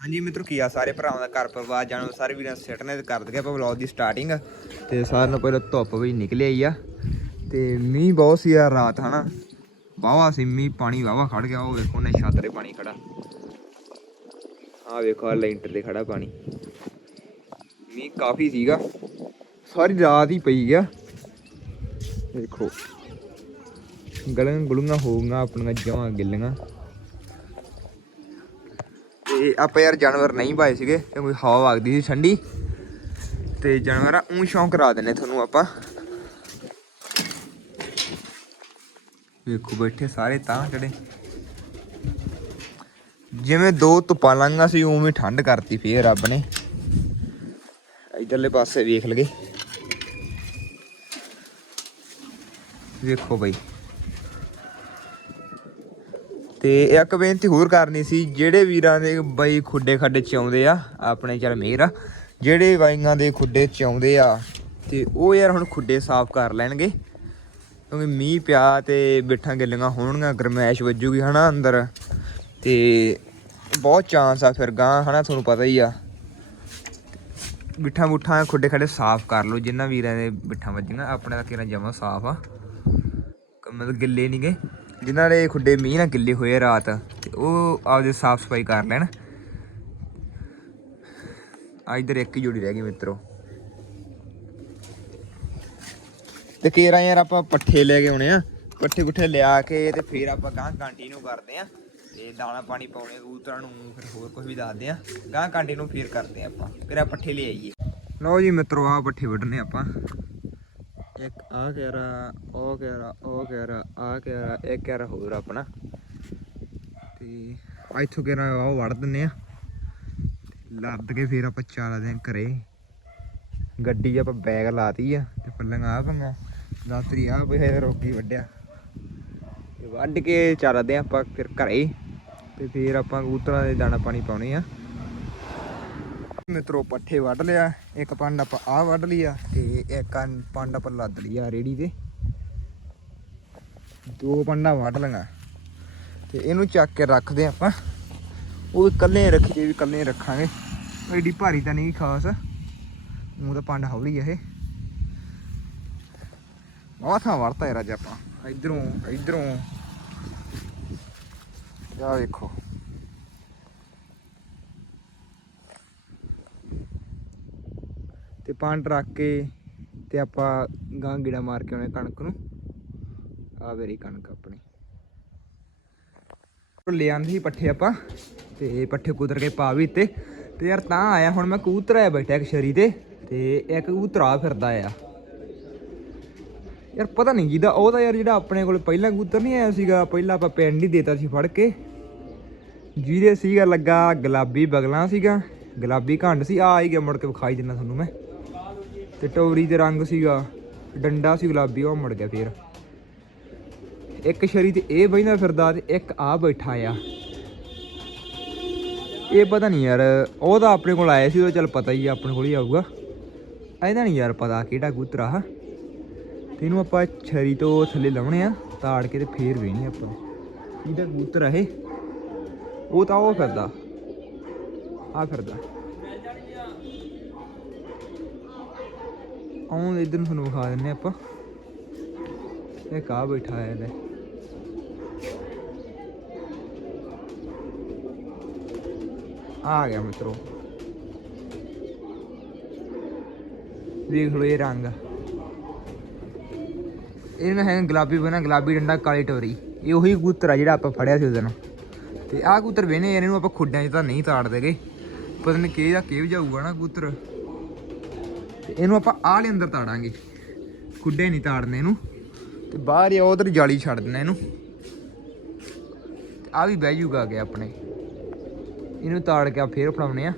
ਹਾਂਜੀ ਮਿੱਤਰੋ, ਕੀ ਆ? ਸਾਰੇ ਭਰਾਵਾਂ ਦਾ ਘਰ ਪਰਿਵਾਰ ਜਾਣੋ, ਸਾਰੇ ਵੀਰਾਂ ਸੈਟ ਨੇ ਤੇ ਕਰ ਦਗੇ ਆਪਾਂ ਵਲੌਗ ਦੀ ਸਟਾਰਟਿੰਗ ਤੇ ਸਾਰਿਆਂ ਨੂੰ ਪਹਿਲਾਂ ਧੁੱਪ ਵੀ ਨਿਕਲ ਆਈ ਆ। ਤੇ ਮੀਂਹ ਬਹੁਤ ਸੀ ਆ ਰਾਤ, ਹਨਾ? ਵਾਵਾ ਸੀ ਮੀਂਹ, ਪਾਣੀ ਵਾਵਾ ਖੜ ਗਿਆ। ਉਹ ਵੇਖੋ ਨੇ ਛੱਤ ਤੇ ਪਾਣੀ ਖੜਾ। ਆ ਵੇਖੋ ਆ ਲੈਂਟਰ ਤੇ ਖੜਾ ਪਾਣੀ। ਮੀਂਹ ਕਾਫੀ ਸੀਗਾ। ਸਾਰੀ ਰਾਤ ਹੀ ਪਈ ਗਿਆ ਦੇਖੋ ਗਲਾਂ ਗੁਲੂਆਂ ਹੋਊਗਾ ਆਪਣੀਆਂ ਜਮਾਂ ਗਿੱਲੀਆਂ। ਤੇ ਆਪਾਂ ਯਾਰ ਜਾਨਵਰ ਨਹੀਂ ਪਾਏ ਸੀਗੇ ਕਿਉਂਕਿ ਹਵਾ ਵਗਦੀ ਸੀ ਠੰਡੀ। ਤੇ ਜਾਨਵਰ ਉਂ ਸ਼ੌਂਕ ਕਰਾ ਦਿੰਨੇ ਤੁਹਾਨੂੰ ਆਪਾਂ। ਵੇਖੋ ਬੈਠੇ ਸਾਰੇ ਤਾਂ ਚੜੇ ਜਿਵੇਂ ਦੋ ਧੁੱਪਾਂ ਲੰਘਾਂ ਸੀ, ਉਵੇਂ ਠੰਡ ਕਰਤੀ ਫੇਰ ਰੱਬ ਨੇ। ਇਧਰਲੇ ਪਾਸੇ ਵੇਖ ਲਗੇ ਵੇਖੋ ਬਈ। ਤੇ ਇੱਕ ਬੇਨਤੀ ਹੋਰ ਕਰਨੀ ਸੀ, ਜਿਹੜੇ ਵੀਰਾਂ ਦੇ ਬਾਈ ਖੁੱਡੇ ਖੱਡੇ ਚ ਆਉਂਦੇ ਆ, ਆਪਣੇ ਚੱਲ ਮੇਰ ਆ, ਜਿਹੜੇ ਬਾਈਆਂ ਦੇ ਖੁੱਡੇ ਚ ਆਉਂਦੇ ਆ, ਤੇ ਉਹ ਯਾਰ ਹੁਣ ਖੁੱਡੇ ਸਾਫ਼ ਕਰ ਲੈਣਗੇ, ਕਿਉਂਕਿ ਮੀਂਹ ਪਿਆ ਤੇ ਬਿੱਠਾਂ ਗਿੱਲੀਆਂ ਹੋਣਗੀਆਂ, ਗਰਮੈਸ਼ ਵੱਜੂਗੀ ਹਨਾ ਅੰਦਰ, ਤੇ ਬਹੁਤ ਚਾਂਸ ਆ ਫਿਰ ਗਾਂ ਹਨਾ ਤੁਹਾਨੂੰ ਪਤਾ ਹੀ ਆ। ਬਿੱਠਾਂ ਬੁੱਠਾਂ ਖੁੱਡੇ ਖੱਡੇ ਸਾਫ਼ ਕਰ ਲਓ, ਜਿੰਨਾ ਵੀਰਾਂ ਦੇ ਬਿੱਠਾਂ ਵੱਜੀਆਂ, ਆਪਣੇ ਤਾਂ ਕਿਹੜਾ ਜਮਾ ਸਾਫ਼ ਆ। ਮਤਲਬ ਗਿੱਲੇ ਨਹੀਂਗੇ ਜਿਨ੍ਹਾਂ ਦੇ ਖੁੱਡੇ ਮੀਂਹ ਨਾਲ ਗਿੱਲੇ ਹੋਏ ਆ ਰਾਤ, ਤੇ ਉਹ ਆਪਦੇ ਸਾਫ਼ ਸਫ਼ਾਈ ਕਰ ਲੈਣ। ਆ ਇਧਰ ਇੱਕ ਹੀ ਜੋੜੀ ਰਹਿ ਗਈ ਮਿੱਤਰੋ। ਤੇ ਕੇਰਾ ਯਾਰ ਆਪਾਂ ਪੱਠੇ ਲੈ ਕੇ ਆਉਣੇ ਆ। ਪੱਠੇ ਪੁੱਠੇ ਲਿਆ ਕੇ ਤੇ ਫਿਰ ਆਪਾਂ ਗਾਂ ਕੰਟੀਨਿਊ ਕਰਦੇ ਆ। ਤੇ ਦਾਣਾ ਪਾਣੀ ਪਾਉਣੇ, ਕਬੂਤਰਾਂ ਨੂੰ ਫਿਰ ਹੋਰ ਕੁਝ ਵੀ ਦੱਸਦੇ ਆ। ਗਾਂ ਕੰਟੀਨਿਊ ਫਿਰ ਕਰਦੇ ਆ ਆਪਾਂ। ਫਿਰ ਆ ਪੱਠੇ ਲੈ ਆਈਏ। ਲਓ ਜੀ ਮਿੱਤਰੋ ਆ ਪੱਠੇ ਵੱਢਣੇ ਆਪਾਂ। ਇੱਕ ਆ ਕੇਰਾ ਉਹ ਕੇਰਾ ਉਹ ਕੇਰਾ ਆ ਕੇਰਾ ਇੱਕ ਕੇਰਾ ਹੋਰ ਆਪਣਾ। ਤੇ ਆ ਇੱਥੋਂ ਕੇਰਾ ਉਹ ਵੜ ਦਿੰਨੇ ਆ। ਲੱਦ ਕੇ ਫਿਰ ਆਪਾਂ ਚੱਲਦੇ ਆਂ ਘਰੇ। ਗੱਡੀ ਆਪਾਂ ਬੈਗ ਲਾਤੀ ਆ ਤੇ ਪੱਲੀਆਂ ਆ ਪੰਗਾ। ਦਾਤਰੀ ਆ ਪਈ ਹੈ ਰੋਕੀ ਵੱਡਿਆ। ਤੇ ਵੱਢ ਕੇ ਚੱਲਦੇ ਆਂ ਆਪਾਂ ਫਿਰ ਘਰੇ। ਤੇ ਫਿਰ ਆਪਾਂ ਕਬੂਤਰਾਂ ਦੇ ਦਾਣਾ ਪਾਣੀ ਪਾਉਣੇ ਆ। ਮਿੱਤਰੋ ਪੱਠੇ ਵੱਢ ਲਿਆ, ਇੱਕ ਪੰਡ ਆਪਾਂ ਆ ਵੱਢ ਲਿਆ ਤੇ ਇੱਕ ਪੰਡ ਆਪਾਂ ਲੱਦ ਲਿਆ ਰੇੜੀ ਤੇ। ਦੋ ਪੰਡਾ ਵੱਢ ਲਈਆਂ ਤੇ ਇਹਨੂੰ ਚੱਕ ਕੇ ਰੱਖਦੇ ਆਪਾਂ। ਉਹ ਵੀ ਕੱਲੇ ਰੱਖੀਏ ਵੀ ਕੱਲੇ ਰੱਖਾਂਗੇ। ਐਡੀ ਭਾਰੀ ਤਾਂ ਨਹੀਂ ਖਾਸ। ਉਹ ਤਾਂ ਪੰਡ ਹੌਲੀ ਆ ਇਹ। ਬਹੁਤ ਥਾਂ ਵਰਤਾ ਯਾਰ ਅੱਜ ਆਪਾਂ। ਇਧਰੋਂ ਇਧਰੋਂ। ਆ ਵੇਖੋ। ਤੇ ਪੰਡ ਰੱਖ ਕੇ ਤੇ ਆਪਾਂ ਗਾਂ ਗੀੜਾ ਮਾਰ ਕੇ ਆਉਣੇ ਕਣਕ ਨੂੰ। ਆ ਵੇਰੀ ਕਣਕ ਆਪਣੀ। ਲੈ ਆਂਦੇ ਸੀ ਪੱਠੇ ਆਪਾਂ ਤੇ ਪੱਠੇ ਕੁਦਰ ਕੇ ਪਾ ਵੀ ਤੇ ਤੇ ਯਾਰ ਤਾਂ ਆਇਆ, ਹੁਣ ਮੈਂ ਕਬੂਤਰ ਆਇਆ ਬੈਠਾ ਇੱਕ ਸ਼ਰੀ ਤੇ ਤੇ ਇੱਕ ਕਬੂਤਰ ਫਿਰਦਾ ਆ। ਯਾਰ ਪਤਾ ਨਹੀਂ ਜਿਹਦਾ ਉਹ ਤਾਂ ਯਾਰ ਜਿਹੜਾ ਆਪਣੇ ਕੋਲ ਪਹਿਲਾਂ ਕਬੂਤਰ ਨਹੀਂ ਆਇਆ ਸੀਗਾ, ਪਹਿਲਾਂ ਆਪਾਂ ਪਿੰਡ ਹੀ ਦੇਤਾ ਸੀ ਫੜ ਕੇ। ਜਿਹਦੇ ਸੀਗਾ ਲੱਗਾ ਗੁਲਾਬੀ ਬਗਲਾ ਸੀਗਾ, ਗੁਲਾਬੀ ਘੰਡ ਸੀ, ਆ ਹੀ ਗਿਆ ਮੁੜ ਕੇ ਵਿਖਾਈ ਦਿੰਦਾ ਤੁਹਾਨੂੰ ਮੈਂ। ਤੇ ਟੋਰੀ 'ਤੇ ਰੰਗ ਸੀਗਾ, ਡੰਡਾ ਸੀ, ਗੁਲਾਬੀ, ਉਹ ਮੁੜ ਗਿਆ ਫੇਰ। ਇੱਕ ਸ਼ਰੀ ਤੇ ਇਹ ਬੈਠਾ ਫਿਰਦਾ ਤੇ ਇੱਕ ਆ ਬੈਠਾ ਆ। ਇਹ ਪਤਾ ਨਹੀਂ ਯਾਰ, ਉਹ ਤਾਂ ਆਪਣੇ ਕੋਲ ਆਇਆ ਸੀ, ਉਹ ਚੱਲ ਪਤਾ ਹੀ ਆਪਣੇ ਕੋਲ ਹੀ ਆਊਗਾ। ਇਹਦਾ ਨਹੀਂ ਯਾਰ ਪਤਾ ਕਿਹੜਾ ਕਬੂਤਰ ਆ। ਤੇ ਇਹਨੂੰ ਆਪਾਂ ਛਰੀ ਤੋਂ ਥੱਲੇ ਲਾਉਣੇ ਆ, ਤਾੜ ਕੇ ਤੇ ਫੇਰ ਵੇਣੀ ਆਪਾਂ ਇਹਦਾ ਕਬੂਤਰ ਇਹ। ਉਹ ਤਾਂ ਉਹ ਫਿਰਦਾ। ਆ ਫਿਰਦਾ। ਆਉਂ ਇਧਰ ਨੂੰ ਤੁਹਾਨੂੰ ਵਿਖਾ ਦਿੰਨੇ ਆਪਾਂ। ਇਹ ਕਾ ਬੈਠਾ ਹੈ ਇਹਦੇ। ਆ ਗਿਆ ਮਿੱਤਰੋ। ਦੇਖ ਲਓ ਇਹ ਰੰਗ। ਇਹਨਾਂ ਹੈ ਗੁਲਾਬੀ ਬਣਾ, ਗੁਲਾਬੀ ਡੰਡਾ, ਕਾਲੀ ਟੋਰੀ। ਇਹ ਉਹੀ ਕਬੂਤਰ ਆ ਜਿਹੜਾ ਆਪਾਂ ਫੜਿਆ ਸੀ ਉਸ ਦਿਨ ਤੇ ਆਹ ਕਬੂਤਰ ਵੇਨੇ ਯਾਰ ਇਹਨੂੰ ਆਪਾਂ ਖੁੱਡਾਂ 'ਚ ਤਾਂ ਨਹੀਂ ਤਾੜ ਦੇਗੇ ਪਤਾ ਨਹੀਂ ਕਿਹਦਾ, ਕਿਹ ਜਾਊਗਾ ਨਾ ਕਬੂਤਰ। ਤੇ ਇਹਨੂੰ ਆਪਾਂ ਆਹ ਅੰਦਰ ਤਾੜਾਂਗੇ। ਖੁੱਡੇ ਨਹੀਂ ਤਾੜਨੇ ਇਹਨੂੰ। ਤੇ ਬਾਹਰ ਹੀ ਉਧਰ ਜਾਲੀ ਛੱਡ ਦੇਣਾ ਇਹਨੂੰ। ਆ ਵੀ ਬਹਿ ਜੂਗਾ ਅੱਗੇ ਆਪਣੇ। ਇਹਨੂੰ ਤਾੜ ਕੇ ਆ ਫੇਰ ਫੜਾਉਣੇ ਆ।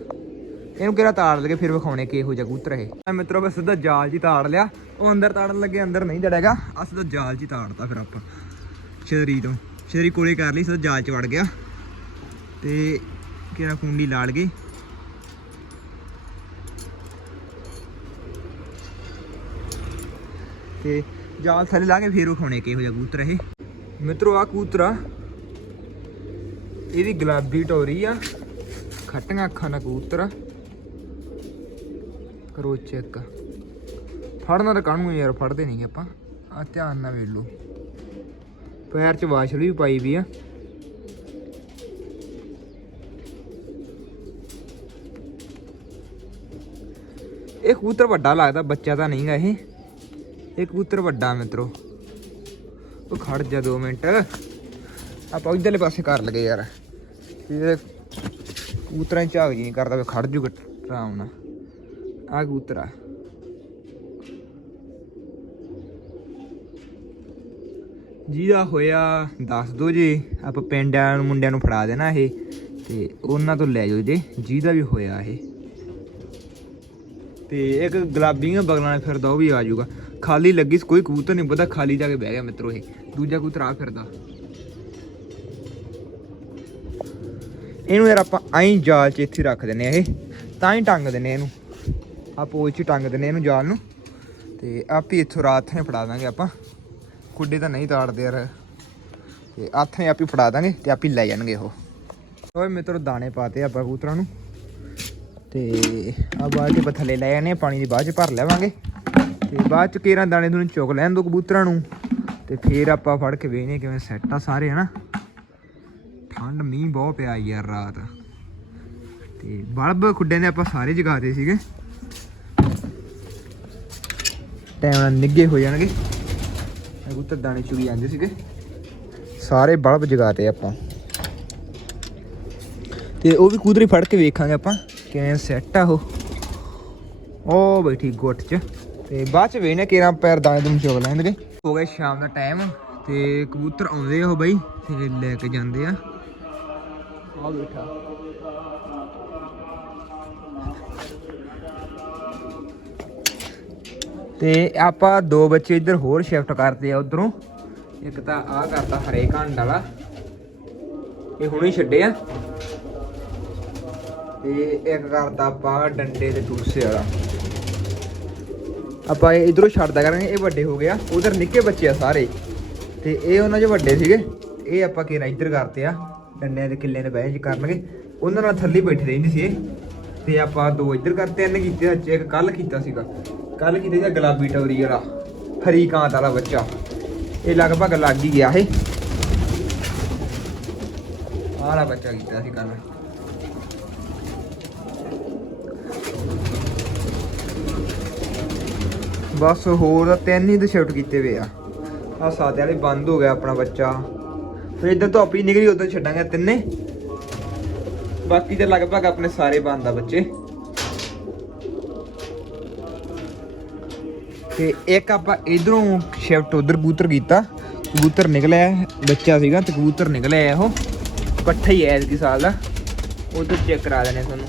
ਇਹਨੂੰ ਕਿਹੜਾ ਤਾੜ ਲਗੇ ਫਿਰ ਵਿਖਾਉਣੇ ਕਿਹੋ ਜਿਹਾ ਕਬੂਤਰ ਇਹ। ਆ ਮਿੱਤਰੋ ਬਸ ਸਿੱਧਾ ਜਾਲ 'ਚ ਹੀ ਤਾੜ ਲਿਆ। ਉਹ ਅੰਦਰ ਤਾੜਨ ਲੱਗੇ, ਅੰਦਰ ਨਹੀਂ ਜੜੇਗਾ। ਆ ਸਿੱਧਾ ਜਾਲ 'ਚ ਹੀ ਤਾੜਤਾ ਫਿਰ ਆਪਾਂ। ਸ਼ਰੀ ਤੋਂ। ਸ਼ਰੀ ਕੋਲੇ ਕਰ ਲਈ, ਸਿੱਧਾ ਜਾਲ 'ਚ ਵੜ ਗਿਆ। ਤੇ ਕਿਹੜਾ ਕੁੰਡੀ ਲਾੜ ਗਈ। ਤੇ ਜਾਲ ਥੱਲੇ ਲਾ ਕੇ ਫੇਰ ਵਿਖਾਉਣੇ ਕਿਹੋ ਜਿਹਾ ਕਬੂਤਰ ਇਹ। ਮਿੱਤਰੋ ਆ ਕਬੂਤਰ ਆ। ਇਹਦੀ ਗੁਲਾਬੀ ਟੋਰੀ ਆ। ਖੱਟੀਆਂ ਅੱਖਾਂ ਦਾ ਕਬੂਤਰ ਆ। ਕਰੋ ਚੈੱਕ। ਫੜਨਾ ਤਾਂ ਕਾਹਨੂੰ ਯਾਰ, ਫੜਦੇ ਨਹੀਂ ਆਪਾਂ। ਆ ਧਿਆਨ ਨਾਲ ਵੇਖ ਲਓ। ਪੈਰ 'ਚ ਵਾਸ਼ਲ ਵੀ ਪਾਈ ਵੀ ਆ। ਇਹ ਕਬੂਤਰ ਵੱਡਾ ਲੱਗਦਾ, ਬੱਚਾ ਤਾਂ ਨਹੀਂਗਾ ਇਹ। ਇਹ ਕਬੂਤਰ ਵੱਡਾ ਮਿੱਤਰੋ। ਉਹ ਖੜ ਜਾ 2 ਮਿੰਟ। ਆਪਾਂ ਇਧਰਲੇ ਪਾਸੇ ਕਰ ਲਗੇ ਯਾਰ। ਇਹ ਕਬੂਤਰਾਂ ਦੀ ਝਾਕ ਜੀ ਨਹੀਂ ਕਰਦਾ ਵੀ ਖੜ ਜੂ ਆਰਾਮ ਨਾਲ। ਆ ਕਬੂਤਰ ਜਿਹਦਾ ਹੋਇਆ, ਦੱਸ ਦਿਓ ਜੀ। ਆਪਾਂ ਪਿੰਡਾਂ ਨੂੰ, ਮੁੰਡਿਆਂ ਨੂੰ ਫੜਾ ਦੇਣਾ ਇਹ। ਤੇ ਉਹਨਾਂ ਤੋਂ ਲੈ ਜਾਓ ਜੀ ਜਿਹਦਾ ਵੀ ਹੋਇਆ ਇਹ। ਤੇ ਇੱਕ ਗੁਲਾਬੀਆਂ ਬਗਲਾਂ ਨਾਲ ਫਿਰਦਾ, ਉਹ ਵੀ ਆ ਜਾਊਗਾ। ਖਾਲੀ ਲੱਗੀ ਸੀ, ਕੋਈ ਕਬੂਤਰ ਨਹੀਂ ਪਤਾ ਖਾਲੀ ਜਾ ਕੇ ਬਹਿ ਗਿਆ ਮਿੱਤਰੋ ਇਹ। ਦੂਜਾ ਕਬੂਤਰ ਆ ਫਿਰਦਾ। ਇਹਨੂੰ ਯਾਰ ਆਪਾਂ ਐਂ ਜਾਲ 'ਚ ਇੱਥੇ ਰੱਖ ਦਿੰਨੇ ਆ ਇਹ। ਤਾਂ ਹੀ ਟੰਗ ਦਿੰਨੇ ਇਹਨੂੰ। ਆਪਾਂ ਉਹ 'ਚ ਟੰਗ ਦਿੰਨੇ ਇਹਨੂੰ ਜਾਲ ਨੂੰ। ਤੇ ਆਪੇ ਇੱਥੋਂ ਰਾਤ ਨੇ ਫੜਾ ਦਾਂਗੇ ਆਪਾਂ। ਖੁੱਡੇ ਤਾਂ ਨਹੀਂ ਤਾੜਦੇ ਯਾਰ। ਤੇ ਹੱਥ ਨੇ ਆਪੇ ਫੜਾ ਦਾਂਗੇ ਤੇ ਆਪੇ ਲੈ ਜਾਣਗੇ ਉਹ। ਓਏ ਮਿੱਤਰੋ ਦਾਣੇ ਪਾਤੇ ਆਪਾਂ ਕਬੂਤਰਾਂ ਨੂੰ। ਤੇ ਆ ਬਾਅਦ ਚ ਆਪਾਂ ਥੱਲੇ ਲੈ ਜਾਣੇ ਆ, ਪਾਣੀ ਦੀ ਬਾਅਦ ਚ ਭਰ ਲੈਵਾਂਗੇ। ਤੇ ਬਾਅਦ ਚ ਕੇਰਾਂ ਦਾਣੇ ਨੂੰ ਚੁੱਕ ਲੈਣ ਦੋ ਕਬੂਤਰਾਂ ਨੂੰ। ਤੇ ਫੇਰ ਆਪਾਂ ਫੜ ਕੇ ਵੇਖਨੇ ਕਿਵੇਂ ਸੈੱਟ ਆ ਸਾਰੇ, ਹਨਾ? ਠੰਡ, ਮੀਂਹ ਬਹੁਤ ਪਿਆ ਯਾਰ ਰਾਤ। ਤੇ ਬਲਬ ਖੁੱਡੇ ਨੇ ਆਪਾਂ ਸਾਰੇ ਜਗਾਤੇ ਸੀਗੇ। ਟਾਈਮ ਨਾਲ ਨਿੱਗੇ ਹੋ ਜਾਣਗੇ। ਕਬੂਤਰ ਦਾਣੇ ਚੁਗੀ ਜਾਂਦੇ ਸੀਗੇ। ਸਾਰੇ ਬਲਬ ਜਗਾਤੇ ਆਪਾਂ। ਤੇ ਉਹ ਵੀ ਕੂਦਰੀ ਫੜ ਕੇ ਵੇਖਾਂਗੇ ਆਪਾਂ ਕਿਵੇਂ ਸੈੱਟ ਆ ਉਹ। ਉਹ ਬੈਠੀ ਗੁੱਟ 'ਚ। ਤੇ ਬਾਅਦ 'ਚ ਵੇਖਨੇ ਕਿਹੜਾ ਪੈਰ ਦਾਣੇ ਦੂੰ ਚੁਗ ਲੈਣਗੇ। ਹੋ ਗਿਆ ਸ਼ਾਮ ਦਾ ਟਾਈਮ ਤੇ ਕਬੂਤਰ ਆਉਂਦੇ ਉਹ ਬਈ, ਤੇ ਲੈ ਕੇ ਜਾਂਦੇ ਆ। ਆ। ਬੈਠਾ ਤੇ ਆਪਾਂ ਦੋ ਬੱਚੇ ਇੱਧਰ ਹੋਰ ਸ਼ਿਫਟ ਕਰਦੇ ਆ ਉਧਰੋਂ। ਇੱਕ ਤਾਂ ਆ ਕਰਤਾ ਹਰੇ ਘੰਡ ਵਾਲਾ। ਇਹ ਹੁਣੇ ਛੱਡੇ ਆ। ਤੇ ਇੱਕ ਕਰਤਾ ਆਪਾਂ ਡੰਡੇ ਤੇ ਟੂਸੇ ਵਾਲਾ। ਆਪਾਂ ਇਹ ਇਧਰੋਂ ਛੱਡਦਾ ਕਰਾਂਗੇ, ਇਹ ਵੱਡੇ ਹੋ ਗਿਆ ਉਧਰ ਨਿੱਕੇ ਬੱਚੇ ਆ ਸਾਰੇ। ਤੇ ਇਹ ਉਹਨਾਂ 'ਚ ਵੱਡੇ ਸੀਗੇ, ਇਹ ਆਪਾਂ ਕਿਹੜਾ ਇੱਧਰ ਕਰਤੇ ਆ, ਡੰਡਿਆਂ ਦੇ ਕਿੱਲੇ ਦੇ ਬਹਿ ਚ ਕਰਨਗੇ। ਉਹਨਾਂ ਨਾਲ ਥੱਲੇ ਬੈਠੇ ਰਹਿੰਦੇ ਸੀ ਇਹ। ਤੇ ਆਪਾਂ ਦੋ ਇੱਧਰ ਕਰਤੇ ਤਿੰਨ ਕੀਤੇ ਅੱਜ ਇੱਕ ਕੱਲ ਕੀਤਾ ਸੀਗਾ। ਕੱਲ ਕੀਤੇ ਸੀ ਗੁਲਾਬੀ ਟੌਰੀ ਵਾਲਾ, ਹਰੀ ਕਾਂਤ ਵਾਲਾ ਬੱਚਾ। ਇਹ ਲਗਭਗ ਲੱਗ ਹੀ ਗਿਆ ਇਹ। ਆਹ ਵਾਲਾ ਬੱਚਾ ਕੀਤਾ ਸੀ ਕੱਲ ਬਸ ਹੋਰ ਤਿੰਨ ਹੀ ਤੇ ਸ਼ਿਫਟ ਕੀਤੇ ਵੇ ਆ। ਆ ਸਾਦੇ ਵਾਲੇ ਬੰਦ ਹੋ ਗਿਆ ਆਪਣਾ ਬੱਚਾ। ਫਿਰ ਇਧਰ ਧੁੱਪ ਹੀ ਨਿਕਲੀ ਉਦੋਂ ਛੱਡਾਂਗੇ ਤਿੰਨੇ। ਬਾਕੀ ਤੇ ਲਗਭਗ ਆਪਣੇ ਸਾਰੇ ਬੰਦ ਆ ਬੱਚੇ। ਤੇ ਇੱਕ ਆਪਾਂ ਇਧਰੋਂ ਸ਼ਿਫਟ ਉਧਰ ਕਬੂਤਰ ਕੀਤਾ। ਕਬੂਤਰ ਨਿਕਲਿਆ, ਬੱਚਾ ਸੀਗਾ ਤੇ ਕਬੂਤਰ ਨਿਕਲਿਆ ਉਹ ਇਕੱਠਾ ਹੀ ਐ ਇਸ ਸਾਲ ਦਾ। ਉਧਰ ਚੈੱਕ ਕਰਾ ਦੇਣੇ ਤੁਹਾਨੂੰ।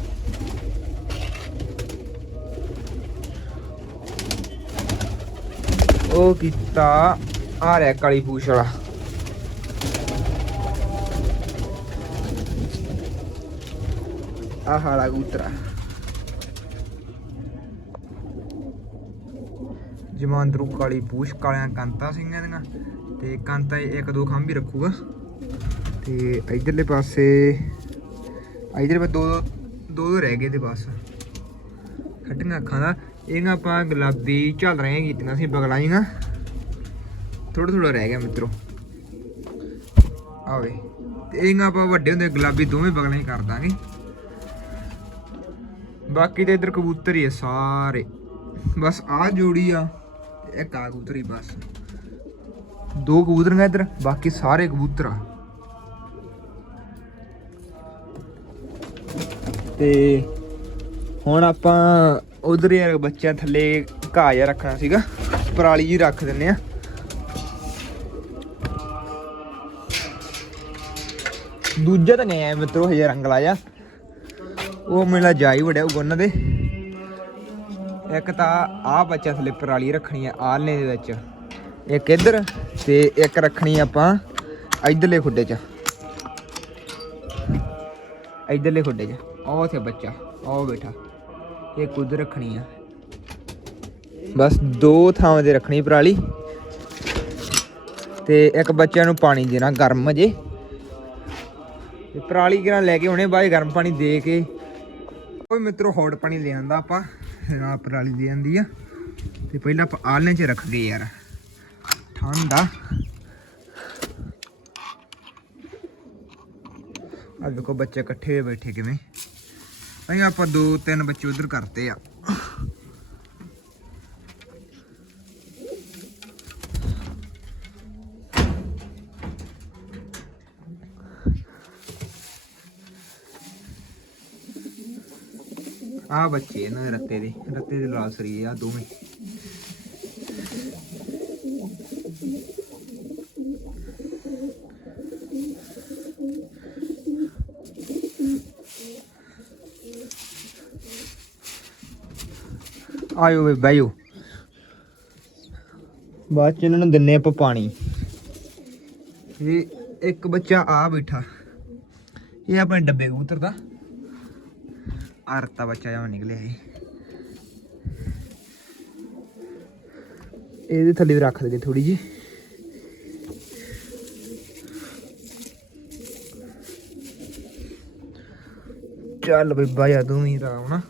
ਉਹ ਕੀਤਾ ਆ ਰਿਹਾ ਕਾਲੀ ਪੂਛ ਵਾਲਾ। ਆਹ ਹਾਲਾ ਕਬੂਤਰਾ ਜਮਾਂਦਰੂ ਕਾਲੀ ਪੂਛ, ਕਾਲਿਆਂ ਕੰਤਾ ਸਿੰਘਾਂ ਦੀਆਂ ਤੇ ਕੰਤਾ ਇੱਕ ਦੋ ਖੰਭ ਵੀ ਰੱਖੂਗਾ। ਤੇ ਇਧਰਲੇ ਪਾਸੇ ਇਧਰ ਦੋ ਦੋ ਦੋ ਦੋ ਰਹਿ ਗਏ ਤੇ ਬਸ। ਖੱਟੀਆਂ ਅੱਖਾਂ ਦਾ। ਇਹਨਾਂ ਆਪਾਂ ਗੁਲਾਬੀ ਝੱਲ ਰਹੇ ਕੀਤੀਆਂ ਸੀ ਬਗਲਾਂ ਜੀਆਂ ਥੋੜਾ ਥੋੜਾ ਰਹਿ ਗਿਆ ਮਿੱਤਰੋ। ਆਵੇ ਤੇ ਇਹਨਾਂ ਆਪਾਂ ਵੱਡੇ ਹੁੰਦੇ ਗੁਲਾਬੀ ਦੋਵੇਂ ਬਗਲਾਂ ਹੀ ਕਰ ਦਾਂਗੇ। ਬਾਕੀ ਤੇ ਇਧਰ ਕਬੂਤਰ ਹੀ ਆ ਸਾਰੇ। ਬਸ ਆ ਜੋੜੀ ਆ ਇੱਕ ਆ ਕਬੂਤਰ ਹੀ ਬਸ। ਦੋ ਕਬੂਤਰੀਆਂ ਇਧਰ, ਬਾਕੀ ਸਾਰੇ ਕਬੂਤਰ ਆ। ਤੇ ਹੁਣ ਆਪਾਂ ਉਧਰ ਯਾਰ ਬੱਚਿਆਂ ਥੱਲੇ ਘਾਹ ਜਿਹਾ ਰੱਖਣਾ ਸੀਗਾ। ਪਰਾਲੀ ਜੀ ਰੱਖ ਦਿੰਨੇ ਆ। ਦੂਜਾ ਤਾਂ ਨਹੀਂ ਆਇਆ ਮਿੱਤਰੋ, ਹਜੇ ਰੰਗ ਲਾਇਆ। ਉਹ ਮੇਲਾ ਜਾਈ ਵੜਿਆ ਉਹ ਉਹਨਾਂ ਦੇ। ਇੱਕ ਤਾਂ ਆਹ ਬੱਚਾ ਥੱਲੇ ਪਰਾਲੀ ਰੱਖਣੀ ਆ ਆਲਨੇ ਦੇ ਵਿੱਚ। ਇੱਕ ਇੱਧਰ ਤੇ ਇੱਕ ਰੱਖਣੀ ਆਪਾਂ ਇਧਰਲੇ ਖੁੱਡੇ 'ਚ। ਇਧਰਲੇ ਖੁੱਡੇ 'ਚ। ਉਹ ਉੱਥੇ ਬੱਚਾ ਉਹ ਬੈਠਾ। ਇਹ ਕੁੱਦ ਰੱਖਣੀ ਆ। ਬਸ ਦੋ ਥਾਵਾਂ ਤੇ ਰੱਖਣੀ ਪਰਾਲੀ। ਤੇ ਇੱਕ ਬੱਚਿਆਂ ਨੂੰ ਪਾਣੀ ਦੇਣਾ ਗਰਮ ਜੇ ਤੇ ਪਰਾਲੀ ਕਿਰਾਂ ਲੈ ਕੇ ਹੁਣੇ ਬਾਅਦ ਗਰਮ ਪਾਣੀ ਦੇ ਕੇ। ਕੋਈ ਮਿੱਤਰੋ ਹੌਟ ਪਾਣੀ ਲੈ ਆਂਦਾ ਆਪਾਂ। ਆ ਪਰਾਲੀ ਦੇ ਆਂਦੀ ਆ। ਤੇ ਪਹਿਲਾਂ ਆਪਾਂ ਆਲਣੇ 'ਚ ਰੱਖ ਗਏ ਯਾਰ। ਠੰਡਾ ਆ। ਦੇਖੋ ਬੱਚੇ ਇਕੱਠੇ ਹੋਏ ਬੈਠੇ ਕਿਵੇਂ। ਅਸੀਂ ਆਪਾਂ ਦੋ ਤਿੰਨ ਬੱਚੇ ਉਧਰ ਕਰਤੇ ਆ। ਆ ਬੱਚੇ ਇਹਨਾਂ ਰੱਤੇ ਦੇ ਰੱਤੇ ਦੇ ਲਾਲ ਸਰੀ ਆ ਦੋਵੇਂ। ਆਇਓ ਵੇ ਬੈਯੋ ਬਾਅਦ ਚ ਇਹਨਾਂ ਨੂੰ ਦਿੰਨੇ ਆਪਾਂ ਪਾਣੀ। ਇਹ ਇੱਕ ਬੱਚਾ ਆ ਬੈਠਾ। ਇਹ ਆਪਣੇ ਡੱਬੇ ਕਬੂਤਰ ਦਾ। ਆਰਤਾ ਬੱਚਾ ਜਮਾ ਨਿਕਲਿਆ ਇਹ। ਇਹਦੇ ਥੱਲੇ ਵੀ ਰੱਖ ਦੇ ਥੋੜੀ ਜੀ ਚੱਲ ਬਈ ਬਾਇਆ ਤੂੰ ਹੀ ਆਰਾਮ ਨਾਲ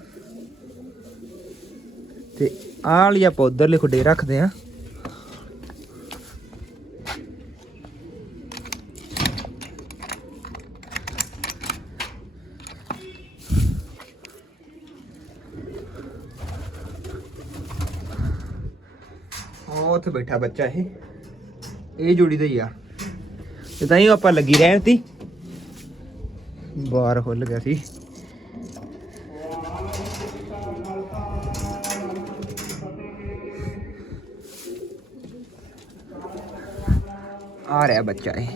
ਆਹ ਵਾਲੀ ਆਪਾਂ ਉਧਰਲੇ ਖੁੱਡੇ ਰੱਖਦੇ ਆ ਉਹ ਉੱਥੇ ਬੈਠਾ ਬੱਚਾ ਇਹ। ਇਹ ਜੋੜੀ ਦਾ ਹੀ ਆ। ਤੇ ਤਾਂ ਹੀ ਆਪਾਂ ਲੱਗੀ ਰਹਿਣ ਤੀ। ਬਾਹਰ ਖੁੱਲ ਗਿਆ ਸੀ। ਆ ਰਿਹਾ ਬੱਚਾ ਇਹ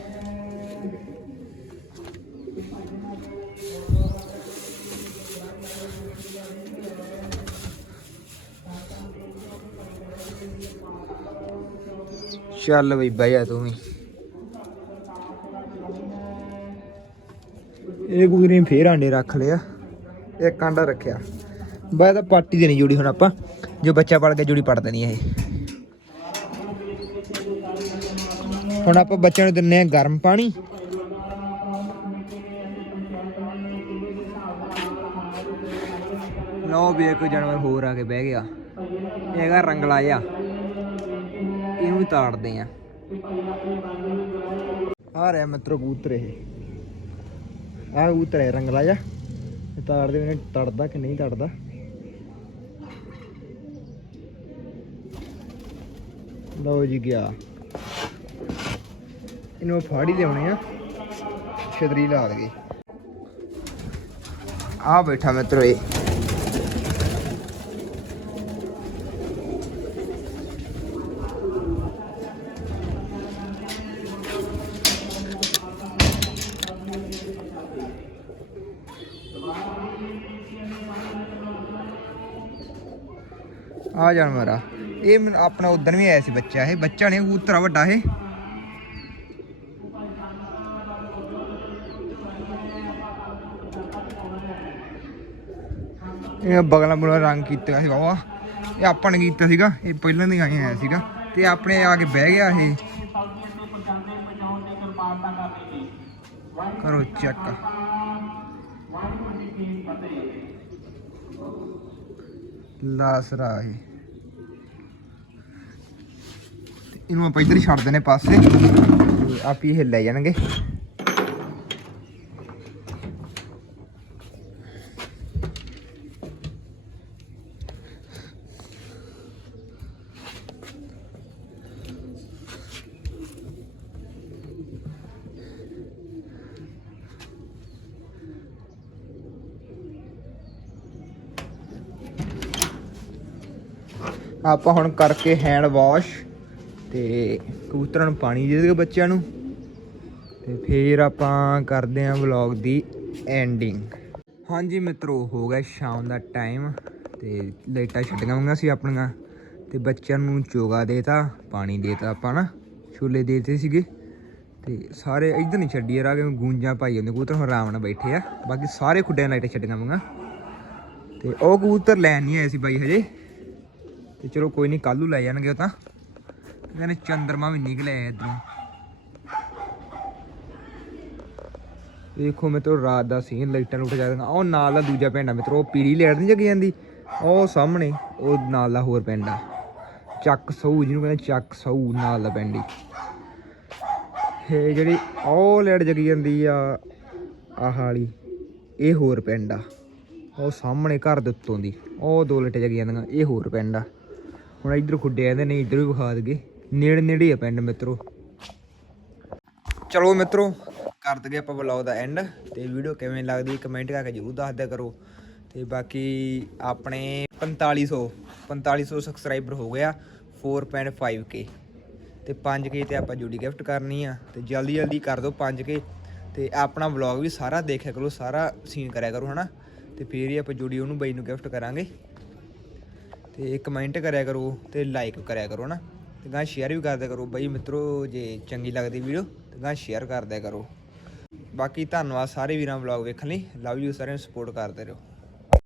ਚੱਲ ਬਈ ਬਹਿ ਤੂੰ ਵੀ ਇਹ ਗੁਜਰੀ ਨੇ ਫੇਰ ਆਂਡੇ ਰੱਖ ਲਿਆ ਇੱਕ ਆਂਡਾ ਰੱਖਿਆ ਬਾਅਦ ਤਾਂ ਪਾਰਟੀ ਨਹੀਂ ਜੁੜੀ ਹੁਣ ਆਪਾਂ ਜੋ ਬੱਚਾ ਪੜ ਕੇ ਜੁੜੀ ਪੜ ਦੇਣੀ ਇਹ ਹੁਣ ਆਪਾਂ ਬੱਚਿਆਂ ਨੂੰ ਦਿੰਨੇ ਆ ਗਰਮ ਪਾਣੀ। ਲਓ ਵੀ ਇੱਕ ਜਾਨਵਰ ਹੋਰ ਆ ਕੇ ਬਹਿ ਗਿਆ। ਇਹ ਹੈਗਾ ਰੰਗਲਾ ਜਿਹਾ। ਇਹਨੂੰ ਵੀ ਤਾੜਦੇ ਆ। ਆ ਰਿਹਾ ਮਿੱਤਰੋ ਕਬੂਤਰ ਇਹ। ਆ ਕਬੂਤਰ ਹੈ ਰੰਗਲਾ ਜਿਹਾ। ਇਹ ਤਾੜਦੇ ਵੀ ਨੇ, ਤੜਦਾ ਕਿ ਨਹੀਂ ਤੜਦਾ। ਲਓ ਜੀ ਗਿਆ। ਇਹਨੂੰ ਫਾੜੀ ਲਿਆਉਣੇ ਆ। ਛਤਰੀ ਲਾ ਦਗੇ ਆ ਬੈਠਾ ਮਿੱਤਰੋ ਇਹ। ਆ ਜਾਨਵਰ ਆ। ਇਹ ਆਪਣਾ ਉਦਣ ਵੀ ਆਇਆ ਸੀ ਬੱਚਾ, ਇਹ ਬੱਚਾ ਨਹੀਂ, ਕਬੂਤਰ ਵੱਡਾ ਇਹ। ਇਹ ਬਗਲਾ ਬਗਲਾ ਰੰਗ ਕੀਤਾ ਸੀ ਵਾਵਾ ਇਹ ਆਪਾਂ ਨੇ ਕੀਤਾ ਸੀਗਾ, ਇਹ ਪਹਿਲਾਂ ਦੀ ਆਇਆ ਆਇਆ ਸੀਗਾ। ਤੇ ਆਪਣੇ ਆ ਕੇ ਬਹਿ ਗਿਆ ਇਹ। ਕਰੋ ਚੈੱਕ ਲਾਸਰਾ ਇਹ। ਇਹਨੂੰ ਆਪਾਂ ਇੱਧਰ ਹੀ ਛੱਡ ਦੇਣੇ ਪਾਸੇ। ਤੇ ਆਪ ਹੀ ਇਹ ਲੈ ਜਾਣਗੇ। ਆਪਾਂ ਹੁਣ ਕਰਕੇ ਹੈਂਡ ਵਾਸ਼ ਤੇ ਕਬੂਤਰਾਂ ਨੂੰ ਪਾਣੀ ਦੇ ਦੇ ਬੱਚਿਆਂ ਨੂੰ। ਤੇ ਫਿਰ ਆਪਾਂ ਕਰਦੇ ਆਂ ਵਲੌਗ ਦੀ ਐਂਡਿੰਗ ਹਾਂਜੀ ਮਿੱਤਰੋ, ਹੋ ਗਿਆ ਸ਼ਾਮ ਦਾ ਟਾਈਮ ਤੇ ਲਾਈਟਾਂ ਛੱਡੀਆਂ ਹੋਈਆਂ ਸੀ ਆਪਣੀਆਂ ਤੇ ਬੱਚਿਆਂ ਨੂੰ ਚੋਗਾ ਦੇਤਾ, ਪਾਣੀ ਦੇਤਾ ਆਪਾਂ ਨਾ, ਛੋਲੇ ਦੇਤੇ ਸੀਗੇ। ਤੇ ਸਾਰੇ ਇੱਧਰ ਨਹੀਂ ਛੱਡੀ ਯਾਰ, ਆ ਕੇ ਗੂੰਜਾਂ ਪਾਈ ਜਾਂਦੇ ਕਬੂਤਰ, ਹੁਣ ਆਰਾਮ ਨਾਲ ਬੈਠੇ ਆ। ਬਾਕੀ ਸਾਰੇ ਖੁੱਡਿਆਂ ਲਾਈਟਾਂ ਛੱਡੀਆਂ ਹੋਈਆਂ। ਤੇ ਉਹ ਕਬੂਤਰ ਲੈਣ ਨਹੀਂ ਆਏ ਸੀ ਬਾਈ ਹਜੇ। ਤੇ ਚਲੋ ਕੋਈ ਨਹੀਂ ਕੱਲੂ ਲੈ ਜਾਣਗੇ ਉਹ ਤਾਂ। ਕਹਿੰਦੇ ਚੰਦਰਮਾ ਵੀ ਨਿਕਲਿਆ ਇਧਰੋਂ। ਦੇਖੋ ਮਿੱਤਰੋ, ਰਾਤ ਦਾ ਸੀਨ, ਲਾਈਟਾਂ ਲੁੱਟ ਜਾਂਦੀਆਂ ਉਹ ਨਾਲ ਦਾ ਦੂਜਾ ਪਿੰਡ ਆ ਮਿੱਤਰੋ, ਉਹ ਪੀਲੀ ਲੈਟ ਨਹੀਂ ਜਗੀ ਜਾਂਦੀ। ਉਹ ਸਾਹਮਣੇ, ਉਹ ਨਾਲ ਦਾ ਹੋਰ ਪਿੰਡ ਆ। ਚੱਕ ਸਊ, ਜਿਹਨੂੰ ਕਹਿੰਦੇ ਚੱਕ ਸਊ, ਨਾਲ ਦਾ ਪਿੰਡ ਹੀ। ਇਹ ਜਿਹੜੀ ਉਹ ਲੈਟ ਜਗੀ ਜਾਂਦੀ ਆ, ਆਹ ਵਾਲੀ, ਇਹ ਹੋਰ ਪਿੰਡ ਆ। ਉਹ ਸਾਹਮਣੇ ਘਰ ਦੇ ਉੱਤੋਂ ਦੀ। ਉਹ ਦੋ ਲਾਈਟਾਂ ਜਗੀ ਜਾਂਦੀਆਂ, ਇਹ ਹੋਰ ਪਿੰਡ ਆ। ਹੁਣ ਇੱਧਰ ਖੁੱਡੇ ਜਾਂਦੇ ਨੇ, ਇੱਧਰ ਵੀ ਵਿਖਾ ਦਗੇ ਨੇੜੇ ਨੇੜੇ ਆ ਪਿੰਡ ਮਿੱਤਰੋ। ਚਲੋ ਮਿੱਤਰੋ, ਕਰ ਦਗੇ ਆਪਾਂ ਵਲੌਗ ਦਾ ਐਂਡ ਤੇ ਵੀਡੀਓ ਕਿਵੇਂ ਲੱਗਦੀ ਕਮੈਂਟ ਕਰਕੇ ਜਰੂਰ ਦੱਸ ਦਿਆ ਕਰੋ। ਤੇ ਬਾਕੀ ਆਪਣੇ 4500 4500 ਸਬਸਕ੍ਰਾਈਬਰ ਹੋ ਗਿਆ 4.5k ਤੇ 5k ਤੇ ਆਪਾਂ ਜੁੜੀ ਗਿਫਟ ਕਰਨੀ ਆ। ਤੇ ਜਲਦੀ ਜਲਦੀ ਕਰ ਦਿਓ 5k ਤੇ ਆਪਣਾ ਵਲੌਗ ਵੀ ਸਾਰਾ ਦੇਖਿਆ ਕਰੋ, ਸਾਰਾ ਸੀਨ ਕਰਿਆ ਕਰੋ, ਹਨਾ। ਤੇ ਫੇਰ ਹੀ ਆਪਾਂ ਜੁੜੀ ਉਹਨੂੰ ਬਈ ਨੂੰ ਗਿਫਟ ਕਰਾਂਗੇ। ਤੇ ਕਮੈਂਟ ਕਰਿਆ ਕਰੋ ਤੇ ਲਾਈਕ ਕਰਿਆ ਕਰੋ ਨਾ। ਤੇ ਗਾਂ ਸ਼ੇਅਰ ਵੀ ਕਰਦਿਆ ਕਰੋ। ਬਈ ਮਿੱਤਰੋ, ਜੇ ਚੰਗੀ ਲੱਗਦੀ ਵੀਡੀਓ ਤੇ ਗਾਂ ਸ਼ੇਅਰ ਕਰਦਿਆ ਕਰੋ। ਬਾਕੀ ਧੰਨਵਾਦ ਸਾਰੇ ਵੀਰਾਂ ਵਲੌਗ ਵੇਖਣ ਲਈ। ਲਵ ਯੂ ਸਾਰਿਆਂ ਨੂੰ ਸਪੋਰਟ ਕਰਦੇ ਰਹੋ।